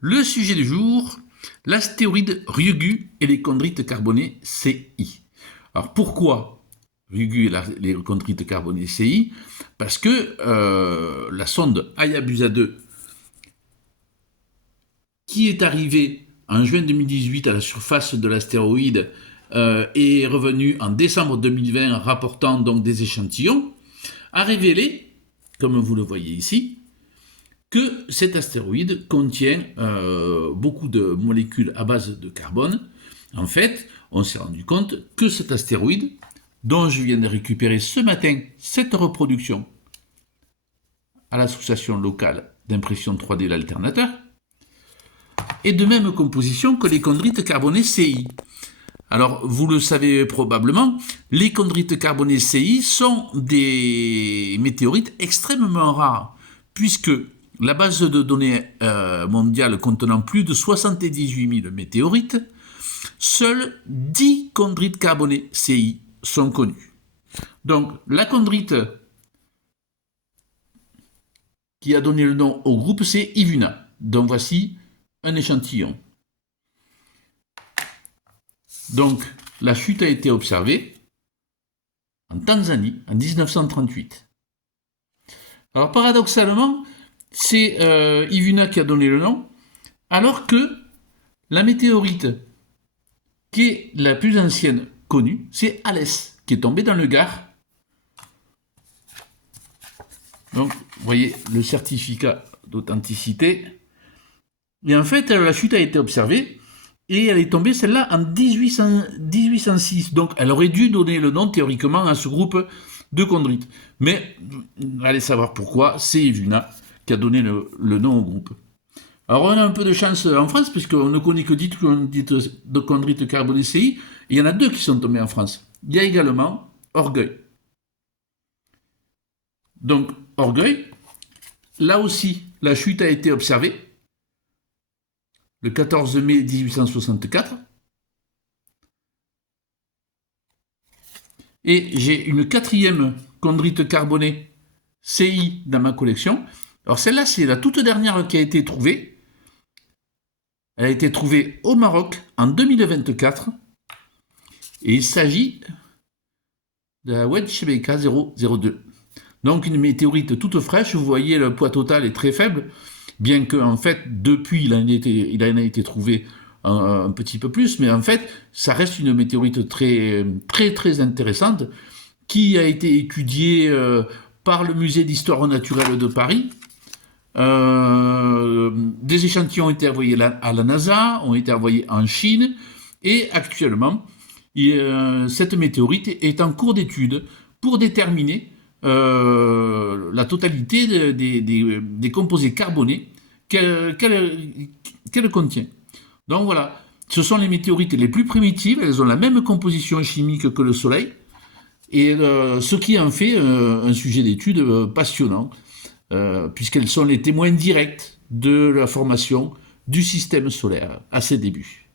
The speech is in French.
Le sujet du jour, l'astéroïde Ryugu et les chondrites carbonées CI. Alors pourquoi Ryugu et les chondrites carbonées CI? Parce que la sonde Hayabusa 2, qui est arrivée en juin 2018 à la surface de l'astéroïde, est revenue en décembre 2020 rapportant donc des échantillons, a révélé, comme vous le voyez ici, que cet astéroïde contient beaucoup de molécules à base de carbone. En fait, on s'est rendu compte que cet astéroïde, dont je viens de récupérer ce matin cette reproduction à l'association locale d'impression 3D l'alternateur, est de même composition que les chondrites carbonées CI. Alors, vous le savez probablement, les chondrites carbonées CI sont des météorites extrêmement rares, puisque la base de données mondiale contenant plus de 78 000 météorites, seuls 10 chondrites carbonées CI sont connus. Donc, la chondrite qui a donné le nom au groupe, c'est Ivuna. Donc, voici un échantillon. Donc, la chute a été observée en Tanzanie en 1938. Alors, paradoxalement, c'est Ivuna qui a donné le nom, alors que la météorite qui est la plus ancienne connue, c'est Alès, qui est tombée dans le Gard. Donc, vous voyez le certificat d'authenticité. Et en fait, la chute a été observée et elle est tombée, celle-là, en 1806. Donc, elle aurait dû donner le nom, théoriquement, à ce groupe de chondrites. Mais, allez savoir pourquoi, c'est Ivuna qui a donné le nom au groupe. Alors, on a un peu de chance en France, puisqu'on ne connaît que 10 chondrites carbonées CI, et il y en a 2 qui sont tombés en France. Il y a également Orgueil. Donc, Orgueil, là aussi, la chute a été observée le 14 mai 1864. Et j'ai une 4e chondrite carbonée CI dans ma collection. Alors celle-là, c'est la toute dernière qui a été trouvée. Elle a été trouvée au Maroc en 2024. Et il s'agit de la Wedge-Shebeka 002. Donc une météorite toute fraîche. Vous voyez, le poids total est très faible. Bien que, en fait, depuis, il en a été trouvé un petit peu plus, mais en fait, ça reste une météorite très, très, très intéressante qui a été étudiée par le Musée d'histoire naturelle de Paris. Des échantillons ont été envoyés à la NASA, ont été envoyés en Chine, et actuellement, cette météorite est en cours d'étude pour déterminer la totalité des composés carbonés qu'elle contient. Donc voilà, ce sont les météorites les plus primitives, elles ont la même composition chimique que le Soleil, et ce qui en fait un sujet d'étude passionnant, puisqu'elles sont les témoins directs de la formation du système solaire à ses débuts.